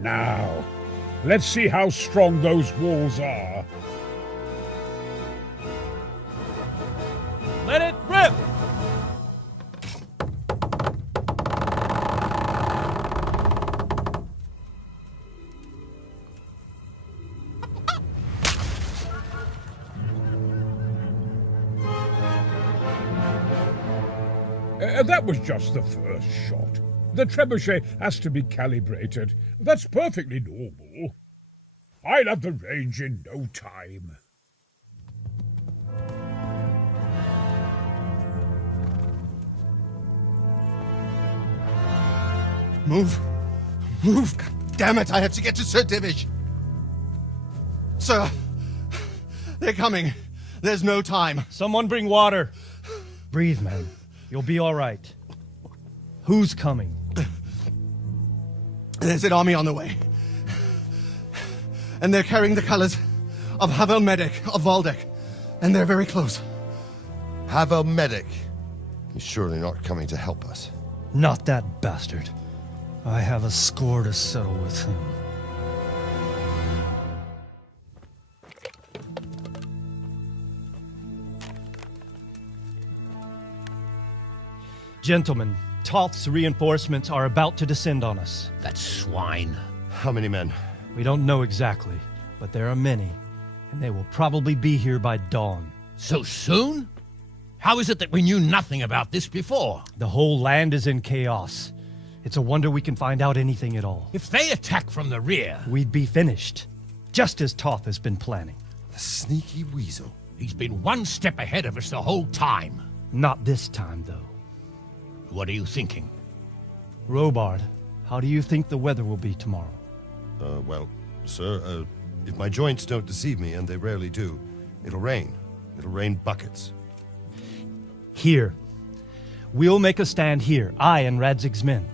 Now, let's see how strong those walls are. Let it rip! That was just the first shot. The trebuchet has to be calibrated. That's perfectly normal. I'll have the range in no time. Move! Move! God damn it, I have to get to Sir Divish! Sir! They're coming. There's no time. Someone bring water. Breathe, man. You'll be all right. Who's coming? There's an army on the way. And they're carrying the colors of Havel Medic of Valdek. And they're very close. Havel Medic? He's surely not coming to help us. Not that bastard. I have a score to settle with him. Gentlemen, Toth's reinforcements are about to descend on us. That swine. How many men? We don't know exactly, but there are many, and they will probably be here by dawn. So soon? How is it that we knew nothing about this before? The whole land is in chaos. It's a wonder we can find out anything at all. If they attack from the rear... We'd be finished, just as Toth has been planning. The sneaky weasel. He's been one step ahead of us the whole time. Not this time, though. What are you thinking? Robard, how do you think the weather will be tomorrow? Well, sir, if my joints don't deceive me, and they rarely do, it'll rain. It'll rain buckets. Here. We'll make a stand here, I and Radzig's men.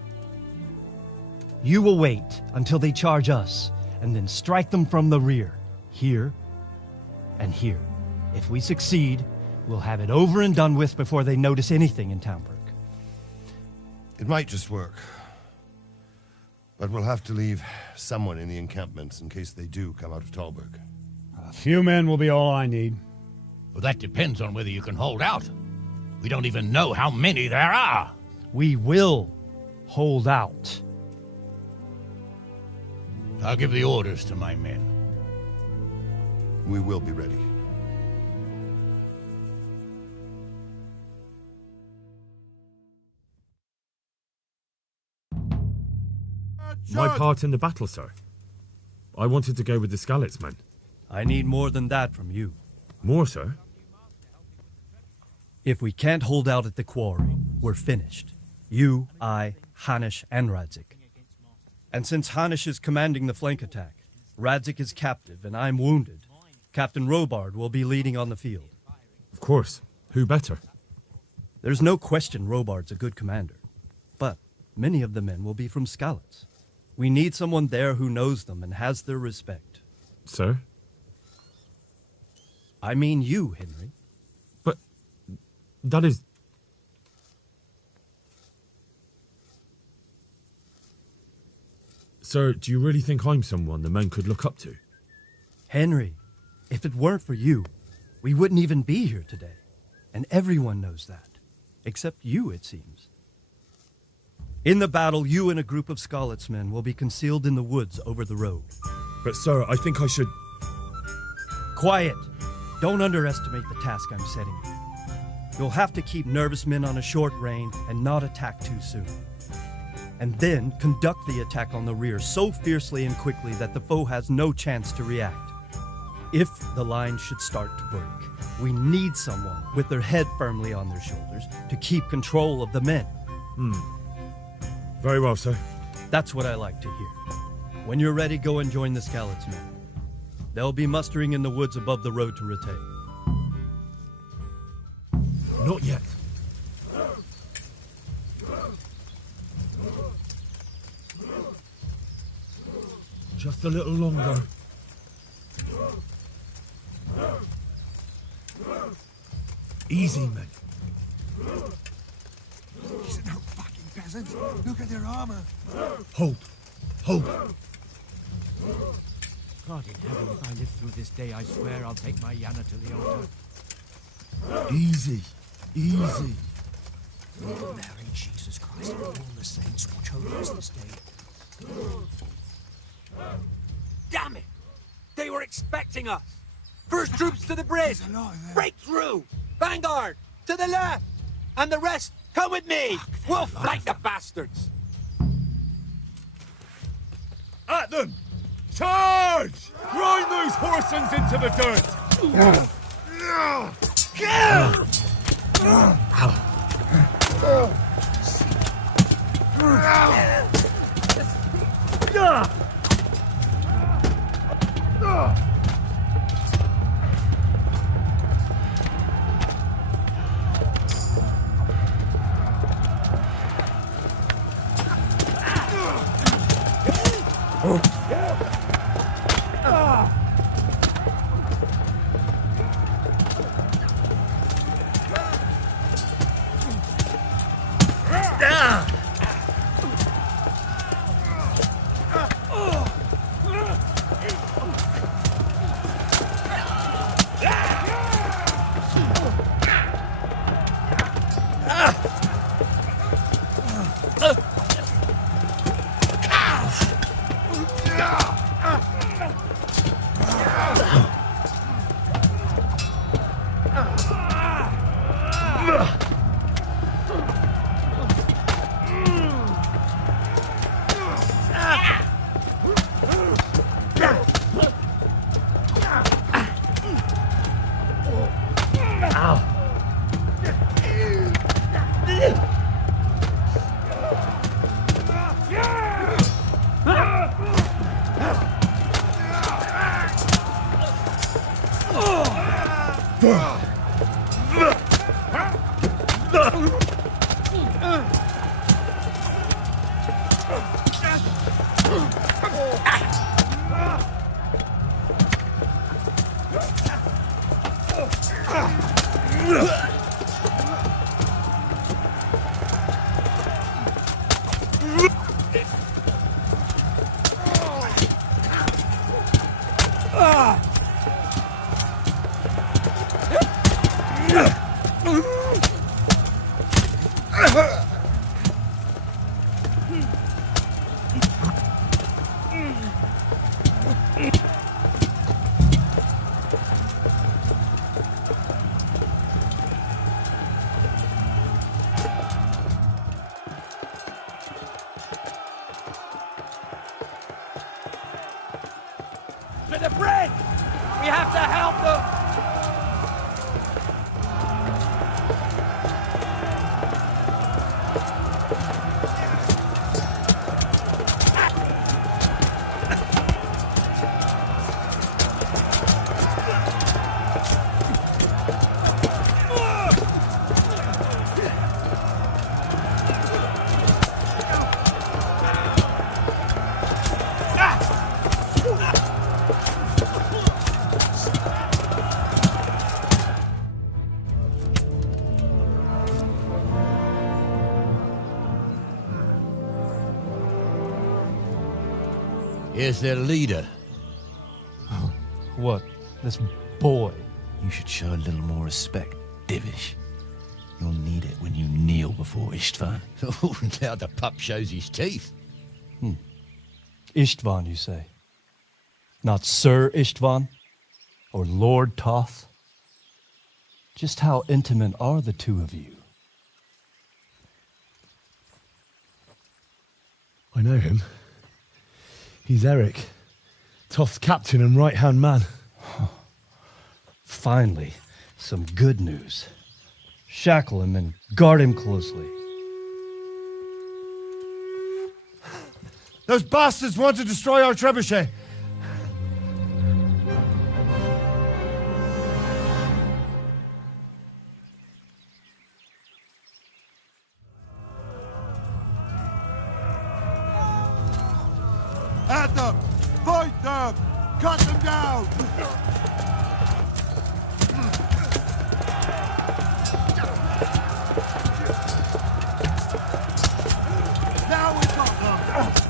You will wait until they charge us, and then strike them from the rear. Here and here. If we succeed, we'll have it over and done with before they notice anything in Talmberg. It might just work. But we'll have to leave someone in the encampments in case they do come out of Talmberg. A few men will be all I need. Well, that depends on whether you can hold out. We don't even know how many there are. We will hold out. I'll give the orders to my men. We will be ready. My part in the battle, sir. I wanted to go with the Skalitz men. I need more than that from you. More, sir? If we can't hold out at the quarry, we're finished. You, I, Hanish, and Radzik. And since Hanish is commanding the flank attack, Radzik is captive and I'm wounded, Captain Robard will be leading on the field. Of course. Who better? There's no question Robard's a good commander. But many of the men will be from Skalitz. We need someone there who knows them and has their respect. Sir? I mean you, Henry. But that is... Sir, do you really think I'm someone the men could look up to? Henry, if it weren't for you, we wouldn't even be here today. And everyone knows that. Except you, it seems. In the battle, you and a group of Skalitz men will be concealed in the woods over the road. But sir, I think I should... Quiet! Don't underestimate the task I'm setting you. You'll have to keep nervous men on a short range and not attack too soon. And then conduct the attack on the rear so fiercely and quickly that the foe has no chance to react. If the line should start to break, we need someone with their head firmly on their shoulders to keep control of the men. Very well, sir. That's what I like to hear. When you're ready, go and join the Skalitz men. They'll be mustering in the woods above the road to Radeon. Not yet. Just a little longer. Easy, men. These are no fucking peasants. Look at their armor. Hold. Hold. God in heaven, if I live through this day, I swear I'll take my Yana to the altar. Easy. Easy. Mary, Jesus Christ, and all the saints, watch over us this day. Damn it! They were expecting us! First troops to the bridge! Break through! Vanguard! To the left! And the rest, come with me! We'll flank the bastards! At them! Charge! Grind those horsens into the dirt! To the bridge! We have to help them! Here's their leader. What? This boy? You should show a little more respect, Divish. You'll need it when you kneel before Istvan. Oh, now the pup shows his teeth. Istvan, you say? Not Sir Istvan? Or Lord Toth? Just how intimate are the two of you? I know him. He's Eric, Toth's captain and right-hand man. Finally, some good news. Shackle him and guard him closely. Those bastards want to destroy our trebuchet. At them! Fight them! Cut them down! Now we got them!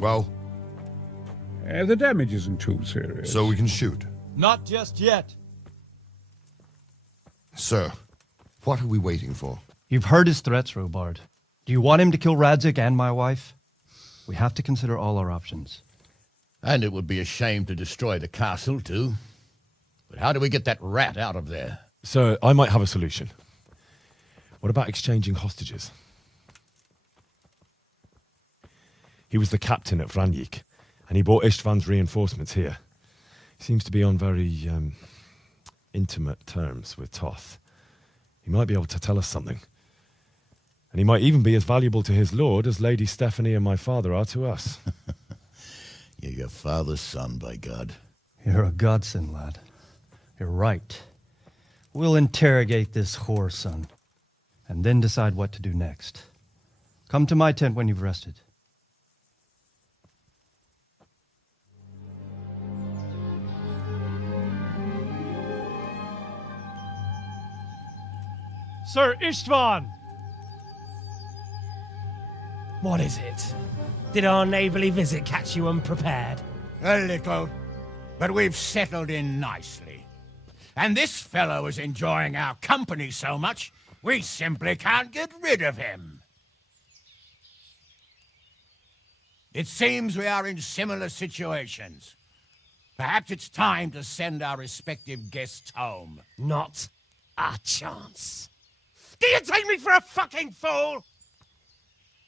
Well, The damage isn't too serious. so we can shoot. Not just yet. Sir, what are we waiting for? You've heard his threats, Robard. Do you want him to kill Radzik and my wife? We have to consider all our options. And it would be a shame to destroy the castle, too. But how do we get that rat out of there? Sir, I might have a solution. What about exchanging hostages? He was the captain at Vranjik, and he brought Istvan's reinforcements here. He seems to be on very intimate terms with Toth. He might be able to tell us something. And he might even be as valuable to his lord as Lady Stephanie and my father are to us. You're your father's son, by God. You're a godsend, lad. You're right. We'll interrogate this whore, son, and then decide what to do next. Come to my tent when you've rested. Sir Istvan! What is it? Did our neighborly visit catch you unprepared? A little, but we've settled in nicely. And this fellow is enjoying our company so much, we simply can't get rid of him. It seems we are in similar situations. Perhaps it's time to send our respective guests home. Not a chance. Do you take me for a fucking fool?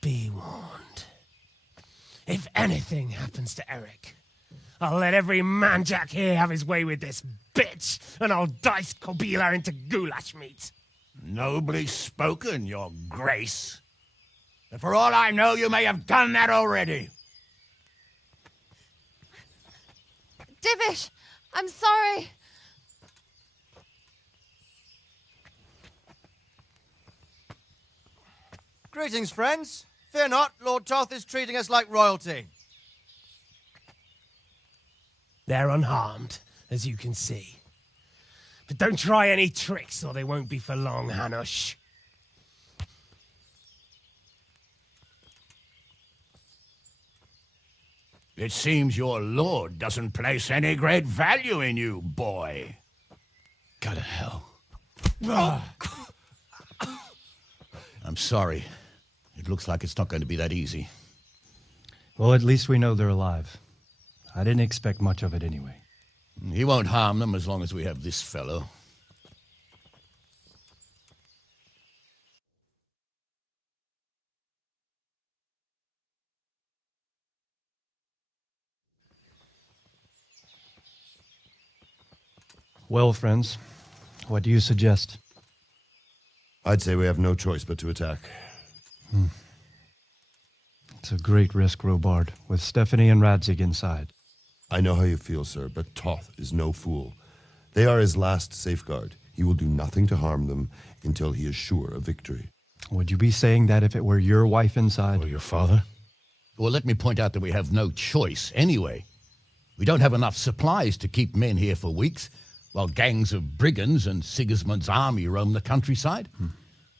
Be warned. If anything happens to Eric, I'll let every manjack here have his way with this bitch, and I'll dice Kobila into goulash meat. Nobly spoken, your grace. But for all I know, you may have done that already. Divish, I'm sorry. Greetings, friends. Fear not, Lord Toth is treating us like royalty. They're unharmed, as you can see. But don't try any tricks, or they won't be for long, Hanush. It seems your lord doesn't place any great value in you, boy. Go to hell. I'm sorry. It looks like it's not going to be that easy. Well, at least we know they're alive. I didn't expect much of it anyway. He won't harm them as long as we have this fellow. Well, friends, what do you suggest? I'd say we have no choice but to attack. It's a great risk, Robard, with Stephanie and Radzig inside. I know how you feel, sir, but Toth is no fool. They are his last safeguard. He will do nothing to harm them until he is sure of victory. Would you be saying that if it were your wife inside? Or your father? Well, let me point out that we have no choice anyway. We don't have enough supplies to keep men here for weeks, while gangs of brigands and Sigismund's army roam the countryside.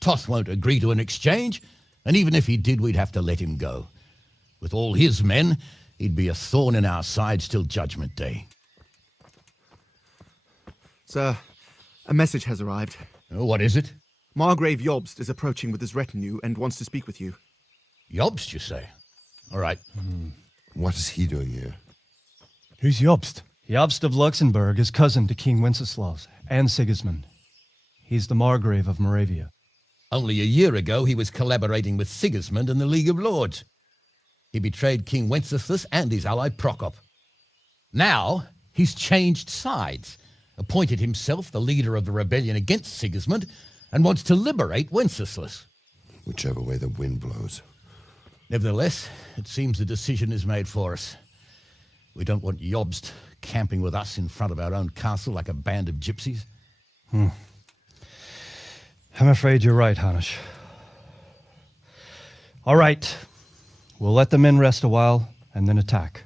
Toth won't agree to an exchange, and even if he did, we'd have to let him go. With all his men, he'd be a thorn in our sides till Judgment Day. Sir, a message has arrived. Oh, what is it? Margrave Jobst is approaching with his retinue and wants to speak with you. Jobst, you say? All right. What is he doing here? Who's Jobst? Jobst of Luxembourg is cousin to King Wenceslaus and Sigismund. He's the Margrave of Moravia. Only a year ago, he was collaborating with Sigismund and the League of Lords. He betrayed King Wenceslas and his ally Prokop. Now, he's changed sides, appointed himself the leader of the rebellion against Sigismund, and wants to liberate Wenceslas. Whichever way the wind blows. Nevertheless, it seems the decision is made for us. We don't want Jobst camping with us in front of our own castle like a band of gypsies. I'm afraid you're right, Hanish. All right. We'll let the men rest a while and then attack.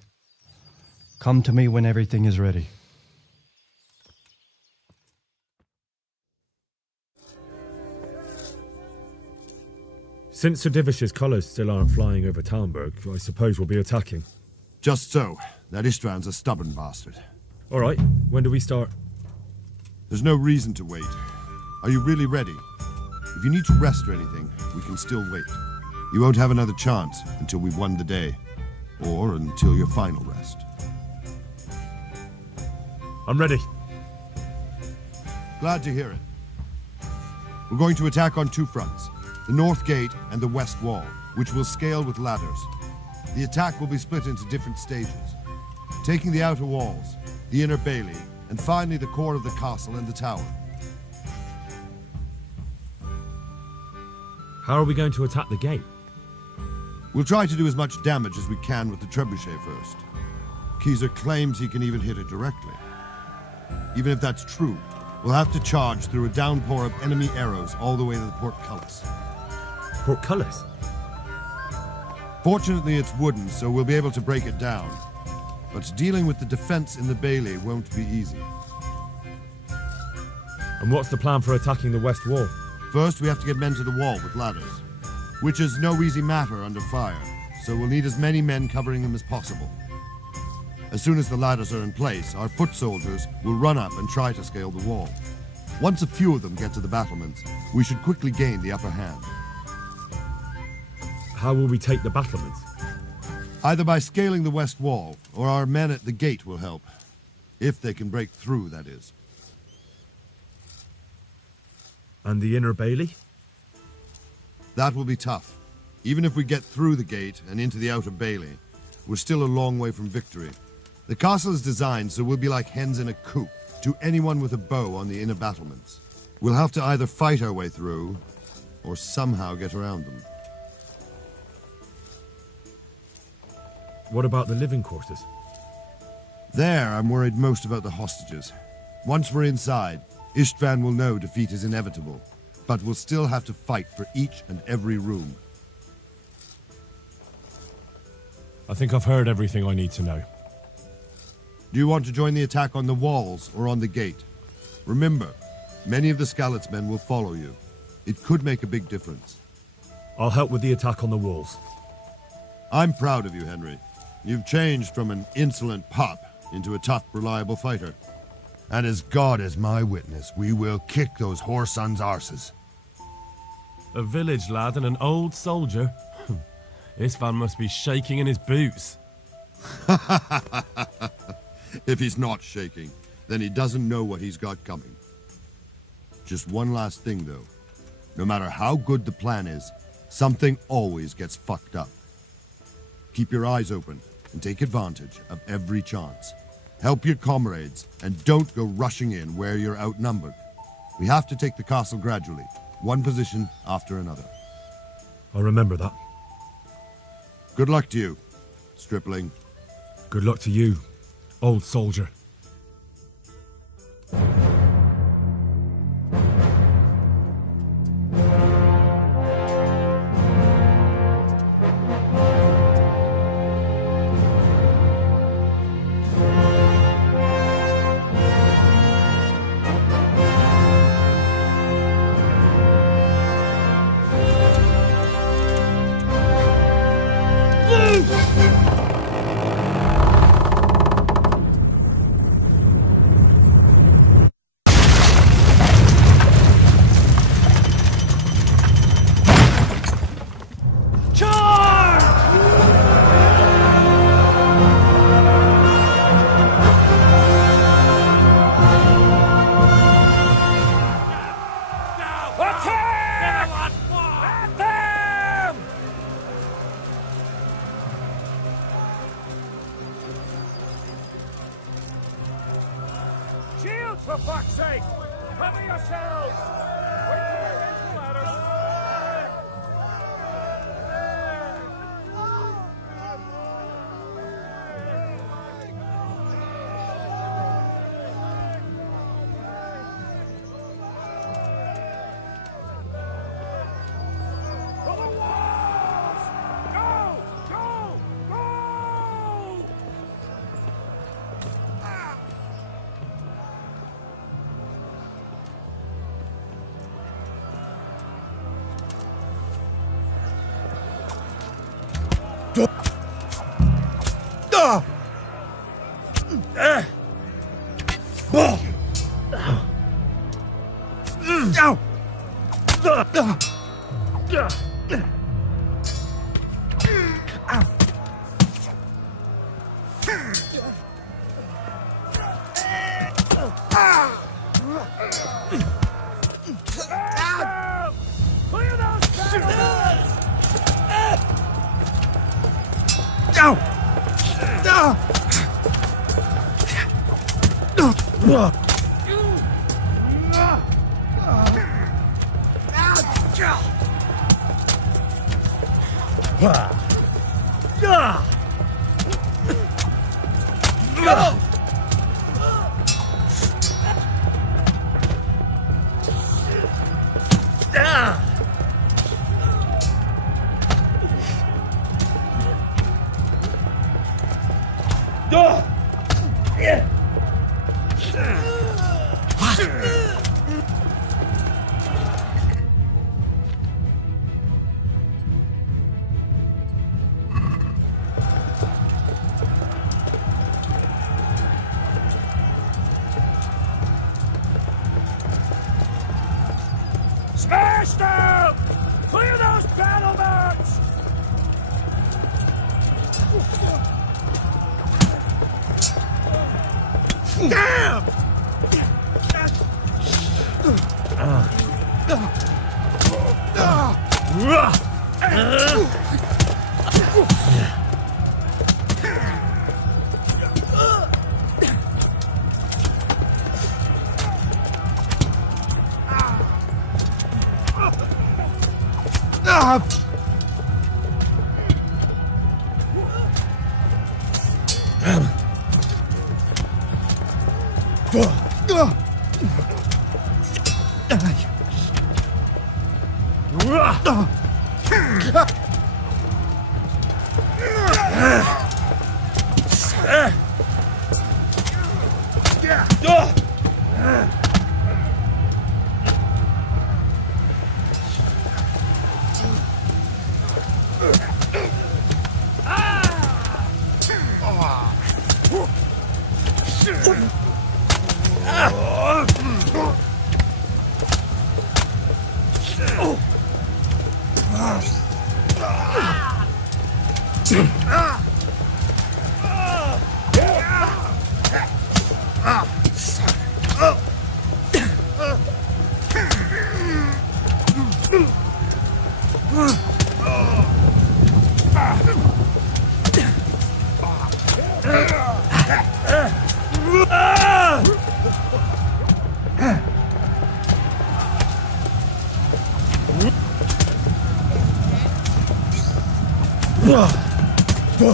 Come to me when everything is ready. Since Sir Divish's colours still aren't flying over Talmberg, I suppose we'll be attacking. Just so. That Istvan's a stubborn bastard. All right, when do we start? There's no reason to wait. Are you really ready? If you need to rest or anything, we can still wait. You won't have another chance until we've won the day. Or until your final rest. I'm ready. Glad to hear it. We're going to attack on two fronts. The North Gate and the West Wall, which will scale with ladders. The attack will be split into different stages. Taking the outer walls, the inner bailey, and finally the core of the castle and the tower. How are we going to attack the gate? We'll try to do as much damage as we can with the trebuchet first. Keyser claims he can even hit it directly. Even if that's true, we'll have to charge through a downpour of enemy arrows all the way to the portcullis. Portcullis? Fortunately, it's wooden, so we'll be able to break it down. But dealing with the defense in the bailey won't be easy. And what's the plan for attacking the west wall? First, we have to get men to the wall with ladders, which is no easy matter under fire, so we'll need as many men covering them as possible. As soon as the ladders are in place, our foot soldiers will run up and try to scale the wall. Once a few of them get to the battlements, we should quickly gain the upper hand. How will we take the battlements? Either by scaling the west wall, or our men at the gate will help. If they can break through, that is. And the inner bailey? That will be tough. Even if we get through the gate and into the outer bailey, we're still a long way from victory. The castle is designed so we'll be like hens in a coop to anyone with a bow on the inner battlements. We'll have to either fight our way through, or somehow get around them. What about the living quarters? There, I'm worried most about the hostages. Once we're inside, Istvan will know defeat is inevitable, but we'll still have to fight for each and every room. I think I've heard everything I need to know. Do you want to join the attack on the walls or on the gate? Remember, many of the Skalitz men will follow you. It could make a big difference. I'll help with the attack on the walls. I'm proud of you, Henry. You've changed from an insolent pup into a tough, reliable fighter. And as God is my witness, we will kick those whore sons' arses. A village lad and an old soldier? Istvan must be shaking in his boots. If he's not shaking, then he doesn't know what he's got coming. Just one last thing, though. No matter how good the plan is, something always gets fucked up. Keep your eyes open and take advantage of every chance. Help your comrades and don't go rushing in where you're outnumbered. We have to take the castle gradually, one position after another. I'll remember that. Good luck to you, stripling. Good luck to you, old soldier. Shields, for fuck's sake! Cover yourselves! Wait till we reach the ladder! For the walls! Go! Go! Go! Ah! Clear those panels! Smash them! Clear those battlements! Damn! We've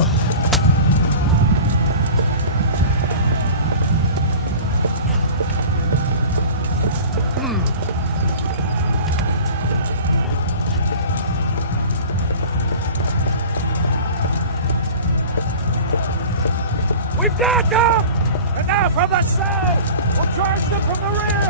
got them! And now from the south! We'll charge them from the rear!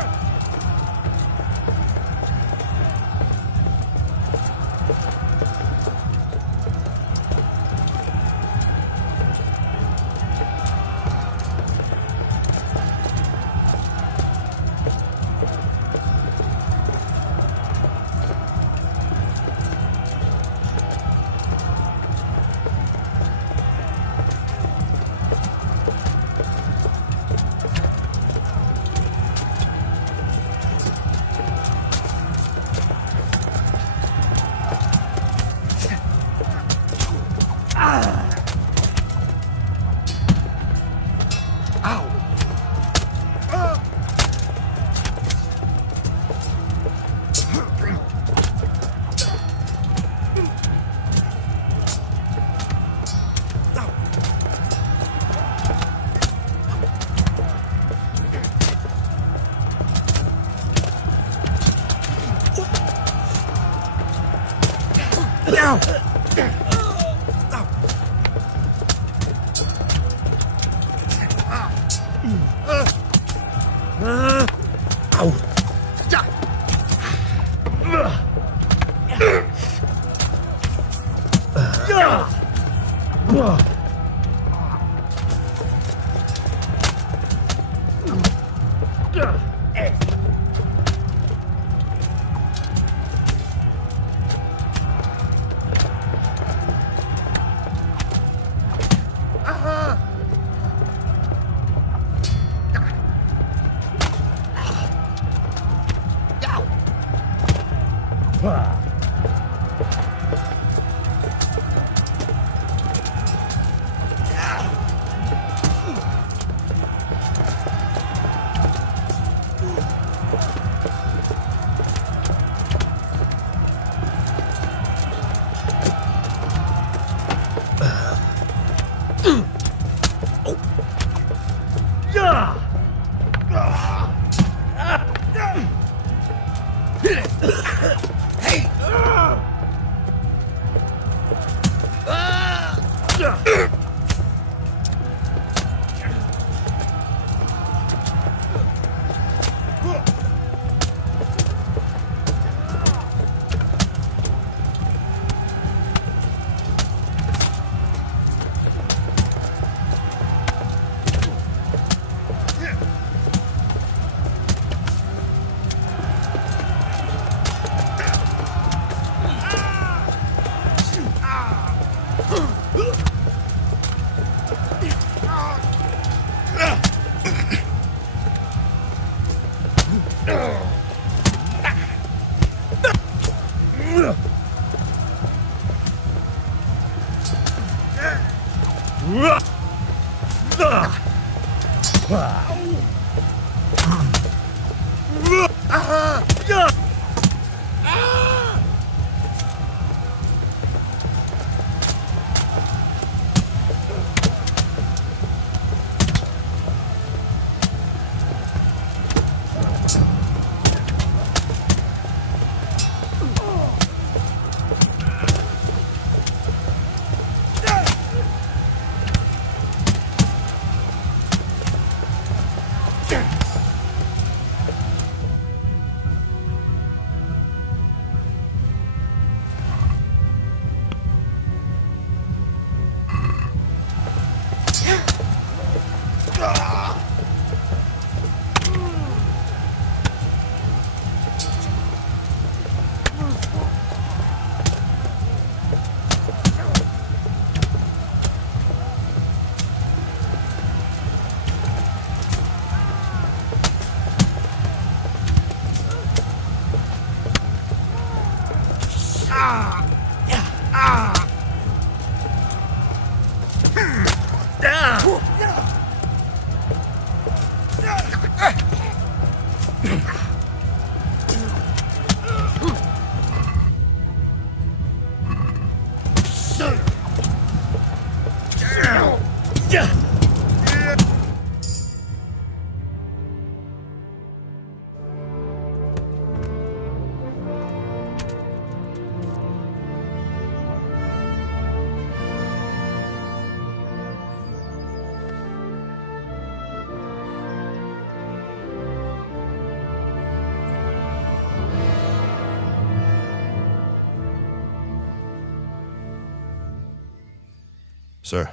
Sir,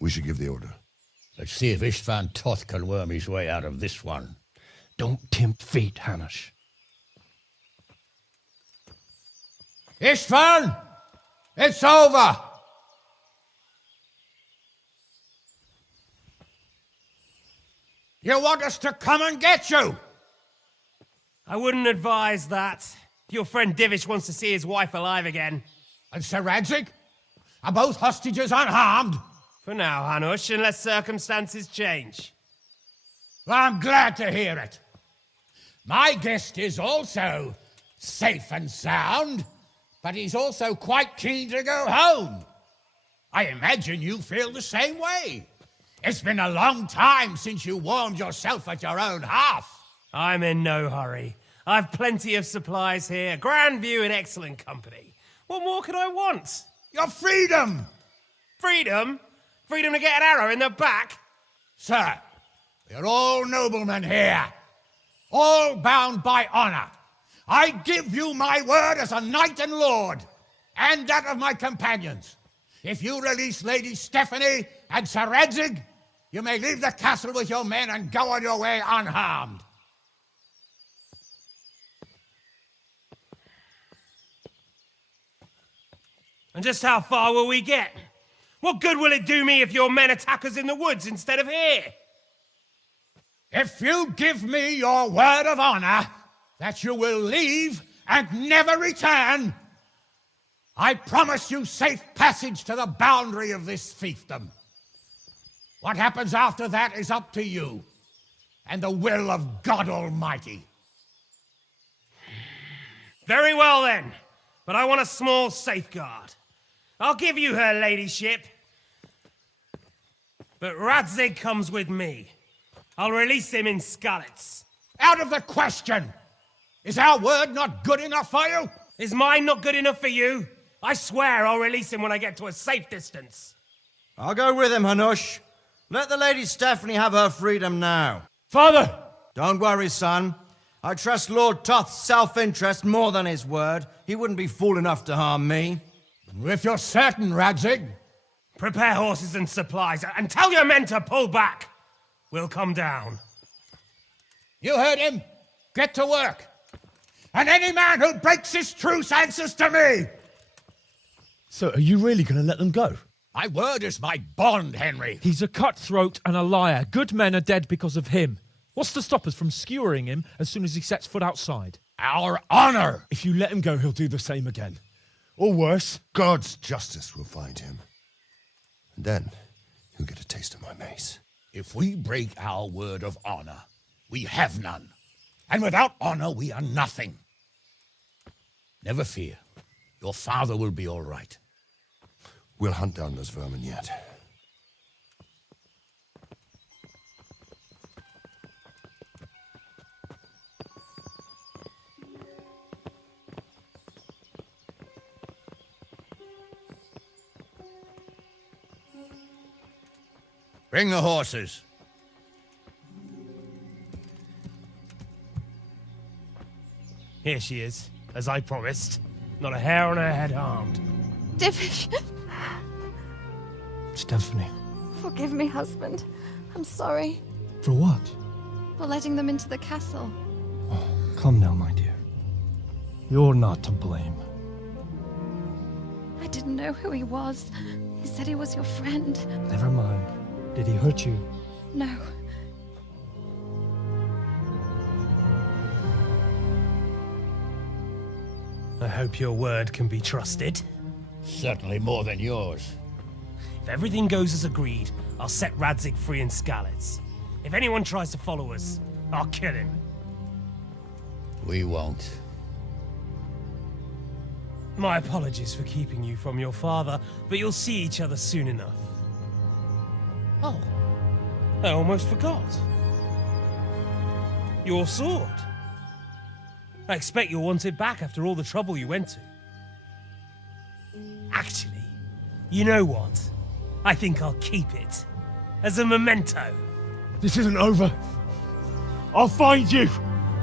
we should give the order. Let's see if Istvan Toth can worm his way out of this one. Don't tempt fate, Hanush. Istvan! It's over! You want us to come and get you? I wouldn't advise that. Your friend Divish wants to see his wife alive again. And Sir Radzig? Are both hostages unharmed? For now, Hanush, unless circumstances change. Well, I'm glad to hear it. My guest is also safe and sound, but he's also quite keen to go home. I imagine you feel the same way. It's been a long time since you warmed yourself at your own hearth. I'm in no hurry. I've plenty of supplies here, grand view and excellent company. What more could I want? Your freedom! Freedom? Freedom to get an arrow in the back? Sir, we're all noblemen here, all bound by honor. I give you my word as a knight and lord, and that of my companions. If you release Lady Stephanie and Sir Radzig, you may leave the castle with your men and go on your way unharmed. And just how far will we get? What good will it do me if your men attack us in the woods instead of here? If you give me your word of honor that you will leave and never return, I promise you safe passage to the boundary of this fiefdom. What happens after that is up to you and the will of God Almighty. Very well then, but I want a small safeguard. I'll give you her ladyship. But Radzig comes with me. I'll release him in Skalitz. Out of the question! Is our word not good enough for you? Is mine not good enough for you? I swear I'll release him when I get to a safe distance. I'll go with him, Hanush. Let the Lady Stephanie have her freedom now. Father! Don't worry, son. I trust Lord Toth's self-interest more than his word. He wouldn't be fool enough to harm me. If you're certain, Radzig. Prepare horses and supplies, and tell your men to pull back. We'll come down. You heard him. Get to work. And any man who breaks this truce answers to me. So are you really going to let them go? My word is my bond, Henry. He's a cutthroat and a liar. Good men are dead because of him. What's to stop us from skewering him as soon as he sets foot outside? Our honor! If you let him go, he'll do the same again. Or worse. God's justice will find him. And then he'll get a taste of my mace. If we break our word of honor, we have none. And without honor, we are nothing. Never fear. Your father will be all right. We'll hunt down those vermin yet. Bring the horses. Here she is, as I promised. Not a hair on her head harmed. Divish. Stephanie. Forgive me, husband. I'm sorry For what? for letting them into the castle. Come now, my dear. You're not to blame. I didn't know who he was. He said he was your friend. Never mind. Did he hurt you? No. I hope your word can be trusted. Certainly more than yours. If everything goes as agreed, I'll set Radzig free in Skalitz. If anyone tries to follow us, I'll kill him. We won't. My apologies for keeping you from your father, but you'll see each other soon enough. Oh, I almost forgot. Your sword. I expect you'll want it back after all the trouble you went to. Actually, you know what? I think I'll keep it. As a memento. This isn't over. I'll find you!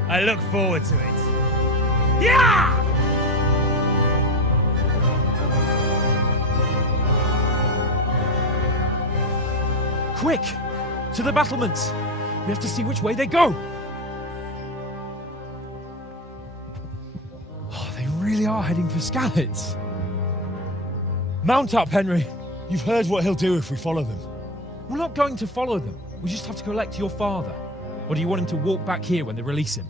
I look forward to it. Yeah! Quick! To the battlements! We have to see which way they go! Oh, they really are heading for Skalitz. Mount up, Henry. You've heard what he'll do if we follow them. We're not going to follow them. We just have to collect your father. Or do you want him to walk back here when they release him?